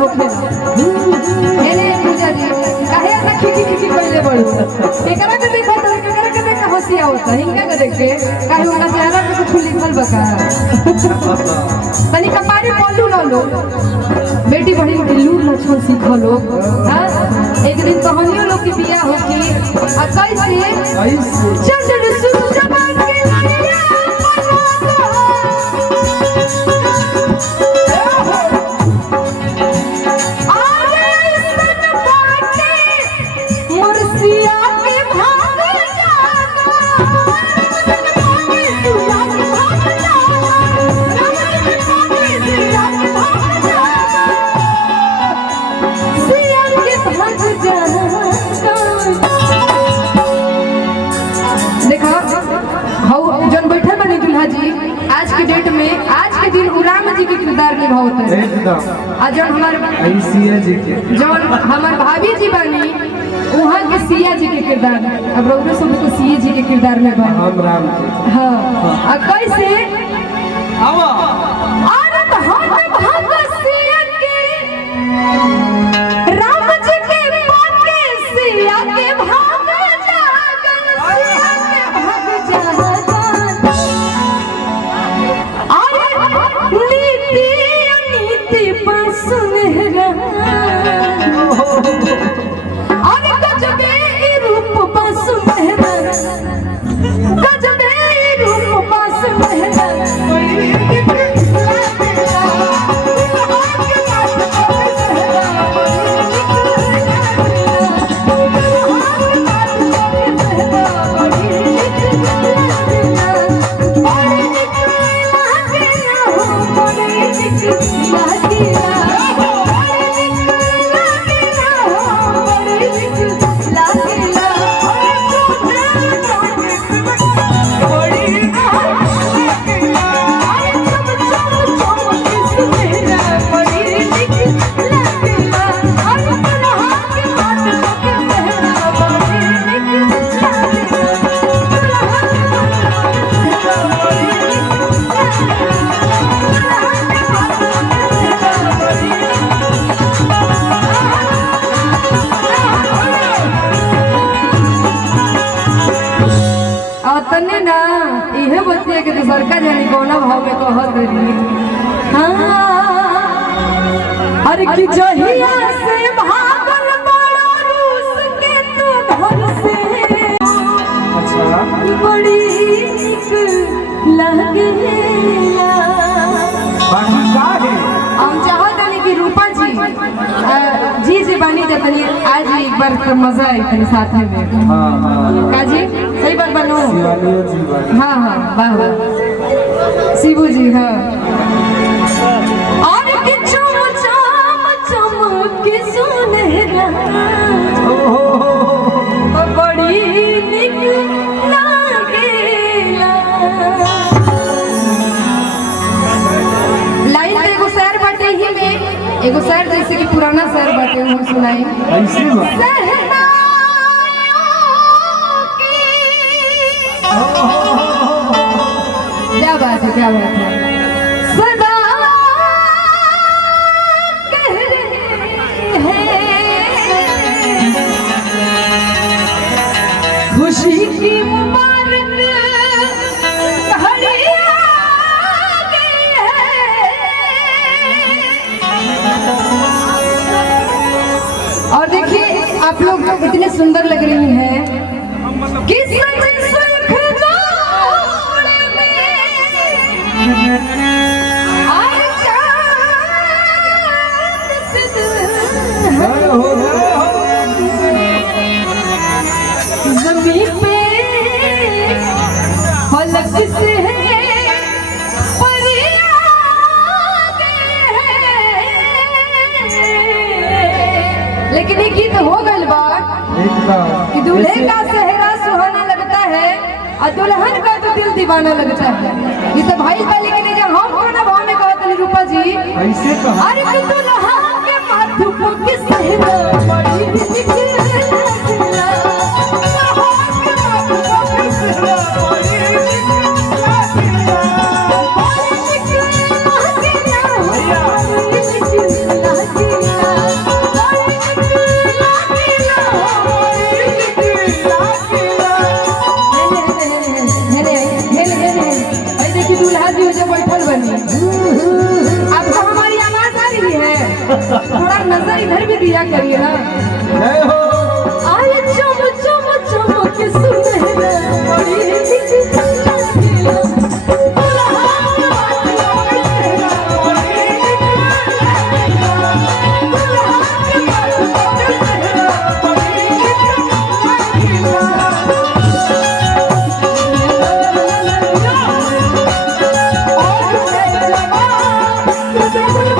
होखे हेले पूजा जी काहे ना खिकी खिकी कइले बड़ी केकरा के देखा तो केकरा के देख हंसी आवत हिंगा के देख के काहे उनका चेहरा पे कुछ लिखल बका तनी कपारी बोलू ना लो बेटी बहन के लूर लक्षण सीखो लोग हां एक दिन कहानियों लोग की बियाह होगी आ कैसे चंदन सुन जबान के आज के डेट में आज के दिन राम जी के किरदार निभावत है एकदम आ जब हमारे सिया जी के जब हमार भाभी जी बनी वहां के सिया जी के किरदार अब रोरो सब तो सिया जी के किरदार में बन हम राम जी हां आ कैसे आवा अरे हम सिया के राम जी के पाके सिया के भाग जागन सिया के भाग जागन तने ना इहे बतिया के सरकार जानी कोना भाव में कहत रही हां अरे कि जहिया से भागल बड़ा रूस के तू घर से अच्छा बड़ी निक लगेला बाकी का है हम चाहत नहीं कि रूपा जी जी बानी जतनी आज एक बार तो मजा आई तनी साथ में हां काजी सही बात बनो हाँ हाँ वाह वाह शिवू जी हाँ और कि चमक सुनहरा बड़ी निक लागेला लाइन तो एगो शहर बाटे ही में एगो शहर जैसे कि पुराना शहर बाटे हम सुनाई ऐसे क्या बात है सदा कह रहे हैं खुशी की मुबारक घड़ी आ गई है और देखिए आप लोग इतने सुंदर लग रही हैं कि जमीन पे फलक से लेकिन ये गीत हो गल बात कि दूल्हे का सेहरा सुहाना लगता है और दुल्हन का तो दिल दीवाना लगता है। ये तो भाई का लेकिन जब हम कोना भाव में कहत रूपा जी ऐसे कहा अरे कि दुल्हा के माथे पे किस सेहरा बड़ी निकला दिया करिए ना। जय हो। आए चम चम चमक सुनहरा बड़ी और